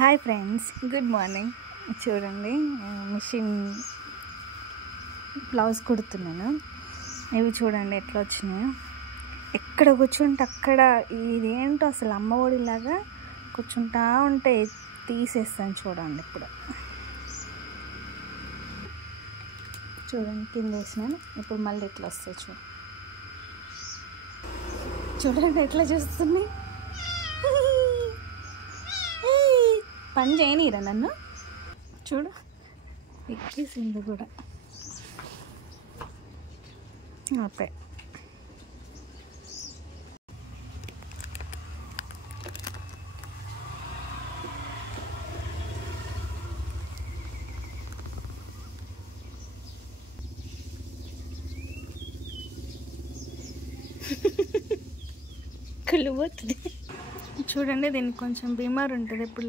Hi friends, good morning. చూడండి, machine blouse కుడుతున్నాను. ఇవి చూడండి ఎట్లా వచ్చినాయో. ఎక్కడ కూర్చుంటే అక్కడ ఇదేంటో అసలు అమ్మ ఒడిలాగా కూర్చుంటా ఉంటే తీసేస్తాను. చూడండి ఇప్పుడు చూడండి కింద వేసినాను. ఇప్పుడు మళ్ళీ ఎట్లా వస్తాయి చూడండి ఎట్లా చూస్తున్నాయి. పని చేయనీరా నన్ను. చూడు ఎక్కేసింది కూడా. ఓకే, కుళ్ళు పోతుంది. చూడండి, దీనికి కొంచెం బీమార్ ఉంటుంది. ఇప్పుడు